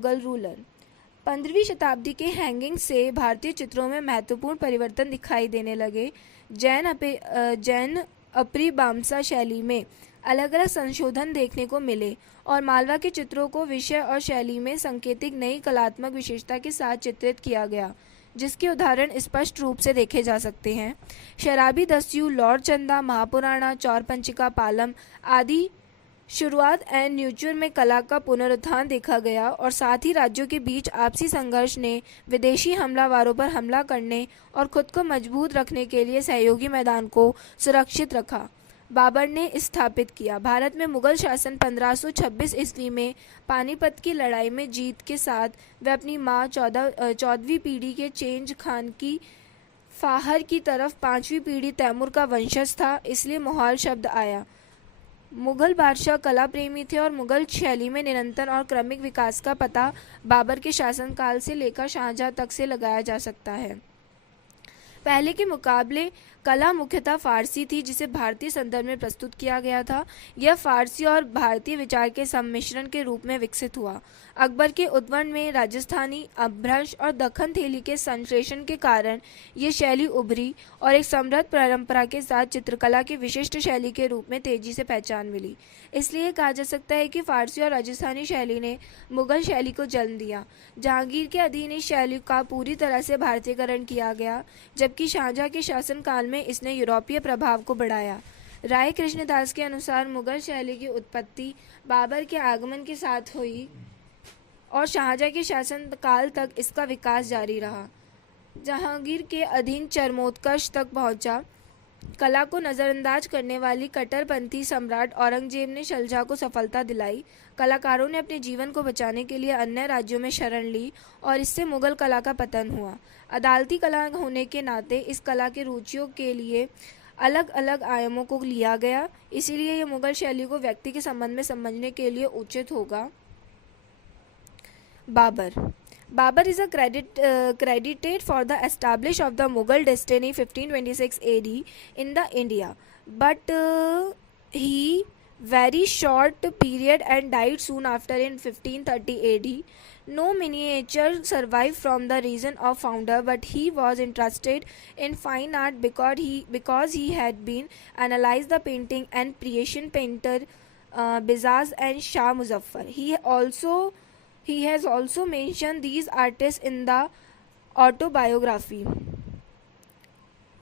Mughal ruler. 15वीं शताब्दी के hanging से भारतीय चित्रों में महत्वपूर्ण परिवर्तन दिखाई देने लगे। जैन अपरिभाषा शैली में अलग अलग संशोधन देखने को मिले और मालवा के चित्रों को विषय और शैली में सांकेतिक नई कलात्मक विशेषता के साथ चित्रित किया गया, जिसके उदाहरण स्पष्ट रूप से देखे जा सकते हैं। शराबी दस्यु, लॉर्ड चंदा, महापुराणा, चौरपंचिका, पालम आदि शुरुआत एंड न्यूचर में कला का पुनरुत्थान देखा गया और साथ ही राज्यों के बीच आपसी संघर्ष ने विदेशी हमलावरों पर हमला करने और खुद को मजबूत रखने के लिए सहयोगी मैदान को सुरक्षित रखा। बाबर ने स्थापित किया। भारत में मुगल शासन 1526 ईस्वी में पानीपत की लड़ाई में जीत के साथ वह अपनी मां 14वीं पीढ़ी के चेंज खान की फाहर की तरफ 5वीं पीढ़ी तैमूर का वंशज था, इसलिए मोहाल शब्द आया। मुगल बादशाह कला प्रेमी थे और मुगल शैली में निरंतर और क्रमिक विकास का पता बाबर के शासनकाल से लेकर शाहजहां तक से लगाया जा सकता है। पहले के मुकाबले कला मुख्यतः फारसी थी, जिसे भारतीय संदर्भ में प्रस्तुत किया गया था। यह फारसी और भारतीय विचार के सम्मिश्रण के रूप में विकसित हुआ। अकबर के उद्भव में राजस्थानी, अपभ्रंश और दक्खन थैली के संश्लेषण के कारण ये शैली उभरी और एक समृद्ध परंपरा के साथ चित्रकला की विशिष्ट शैली के रूप में तेजी से पहचान मिली। इसलिए कहा जा सकता है कि फारसी और राजस्थानी शैली ने मुगल शैली को जन्म दिया। जहांगीर के अधीन इस शैली का पूरी तरह से भारतीयकरण किया गया, जबकि शाहजहां के शासनकाल में इसने यूरोपीय प्रभाव को बढ़ाया। राय कृष्णदास के अनुसार मुगल शैली की उत्पत्ति बाबर के आगमन के साथ हुई और शाहजहां के शासनकाल तक इसका विकास जारी रहा। जहांगीर के अधीन चरमोत्कर्ष तक पहुंचा। कला को नज़रअंदाज करने वाली कट्टरपंथी सम्राट औरंगजेब ने शाहजहां को सफलता दिलाई। कलाकारों ने अपने जीवन को बचाने के लिए अन्य राज्यों में शरण ली और इससे मुगल कला का पतन हुआ। अदालती कला होने के नाते इस कला के रुचियों के लिए अलग अलग आयामों को लिया गया, इसीलिए यह मुगल शैली को व्यक्ति के संबंध में समझने के लिए उचित होगा। Babur is credited for the establishment of the Mughal dynasty 1526 AD in the India, but he very short period and died soon after in 1530 AD. No miniature survived from the reign of founder, but he was interested in fine art because he had been analyzed the painting and Persian painter Bizaz and Shah Muzaffar. He has also mentioned these artists in the autobiography.